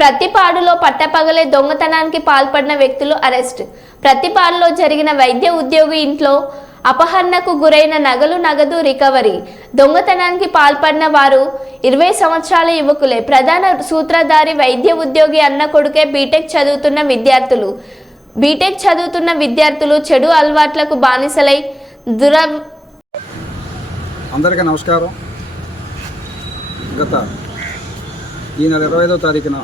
ప్రతిపాడులో పట్టపగలే దొంగతనానికి పాల్పడిన వ్యక్తులు అరెస్ట్. ప్రతిపాడులో జరిగిన వైద్య ఉద్యోగి ఇంట్లో అపహరణకు గురైన నగలు నగదు రికవరీ. దొంగతనానికి పాల్పడిన వారు ఇరవై సంవత్సరాల యువకులే. ప్రధాన సూత్రధారి వైద్య ఉద్యోగి అన్న కొడుకే బీటెక్ చదువుతున్న విద్యార్థులు. బీటెక్ చదువుతున్న విద్యార్థులు చెడు అలవాట్లకు బానిసలై దుర అందరికీ నమస్కారం. గత ఈ నెల ఇరవై ఐదో తారీఖున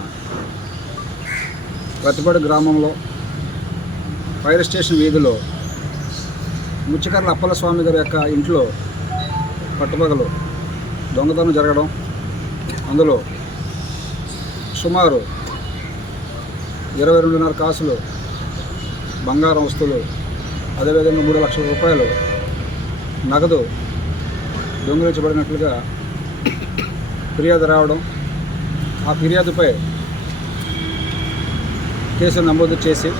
ప్రతిపాడు గ్రామంలో ఫైర్ స్టేషన్ వీధిలో ముచ్చకర్ల అప్పల స్వామి గారి యొక్క ఇంట్లో పట్టుపగలు దొంగతనం జరగడం అందులో సుమారు ఇరవై రెండున్నర కాసులు బంగారం వస్తువులు అదేవిధంగా మూడు లక్షల రూపాయలు నగదు దొంగిలించబడినట్లుగా ఫిర్యాదు రావడం ఆ ఫిర్యాదుపై కేసు నమోదు చేసి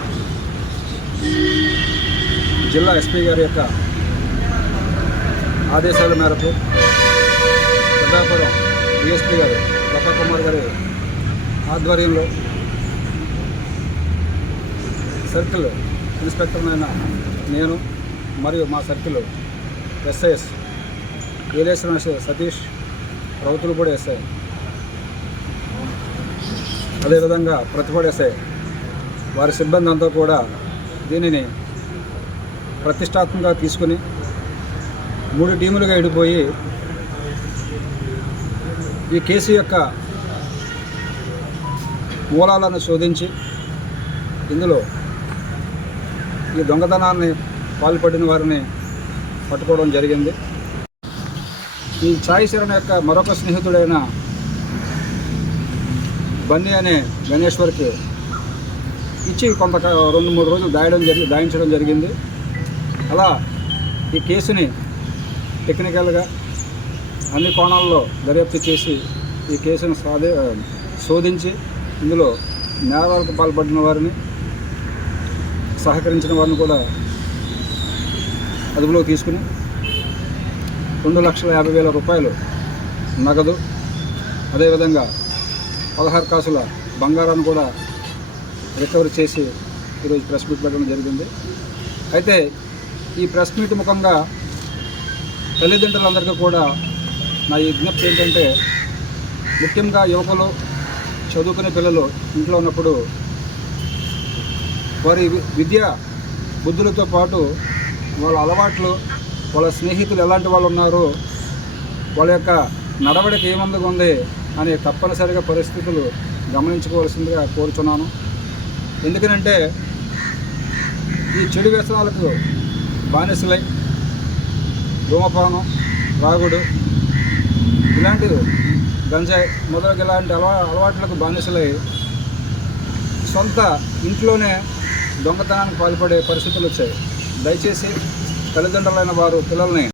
జిల్లా ఎస్పీ గారి యొక్క ఆదేశాల మేరకు పెద్దాపురం డిఎస్పీ గారు లతా కుమార్ గారి ఆధ్వర్యంలో సర్కిల్ ఇన్స్పెక్టర్నైన నేను మరియు మా సర్కిల్ ఎస్ఐఎస్ వీరేశ్వర సతీష్ సతీష్ కూడా ఎస్ఐ. అదేవిధంగా ప్రతిపడేసాయి వారి సిబ్బంది అంతా కూడా దీనిని ప్రతిష్టాత్మకంగా తీసుకుని మూడు టీములుగా విడిపోయి ఈ కేసు యొక్క మూలాలను శోధించి ఇందులో ఈ దొంగతనాన్ని పాల్పడిన వారిని పట్టుకోవడం జరిగింది. ఈ సాయి శరణ్ యొక్క మరొక స్నేహితుడైన బన్నీ అనే గణేశ్వర్కి ఇచ్చి కొంత రెండు మూడు రోజులు దాయడం జరిగి దాయించడం జరిగింది. అలా ఈ కేసుని టెక్నికల్గా అన్ని కోణాల్లో దర్యాప్తు చేసి ఈ కేసును సాధి శోధించి ఇందులో నేరాలకు పాల్పడిన వారిని సహకరించిన వారిని కూడా అదుపులోకి తీసుకుని రెండు లక్షల యాభై వేల రూపాయలు నగదు అదేవిధంగా పదహారు కాసుల బంగారాన్ని కూడా రికవరీ చేసి ఈరోజు ప్రెస్ మీట్ పెట్టడం జరిగింది. అయితే ఈ ప్రెస్ మీట్ ముఖంగా తల్లిదండ్రులందరికీ కూడా నా ఈ విజ్ఞప్తి ఏంటంటే ముఖ్యంగా యువకులు చదువుకునే పిల్లలు ఇంట్లో ఉన్నప్పుడు వారి విద్య బుద్ధులతో పాటు వాళ్ళ అలవాట్లు వాళ్ళ స్నేహితులు ఎలాంటి వాళ్ళు ఉన్నారు వాళ్ళ యొక్క నడవడిక ఏమందుకు ఉంది అనే తప్పనిసరిగా పరిస్థితులు గమనించుకోవాల్సిందిగా కోరుచున్నాను. ఎందుకనంటే ఈ చెడు వ్యసనాలకు బానిసలై ధూమపానం రాగుడు ఇలాంటి గంజాయి మొదలగు ఇలాంటి అలవా అలవాట్లకు బానిసలై సొంత ఇంట్లోనే దొంగతనానికి పాల్పడే పరిస్థితులు వచ్చాయి దయచేసి తల్లిదండ్రులైన వారు పిల్లల్ని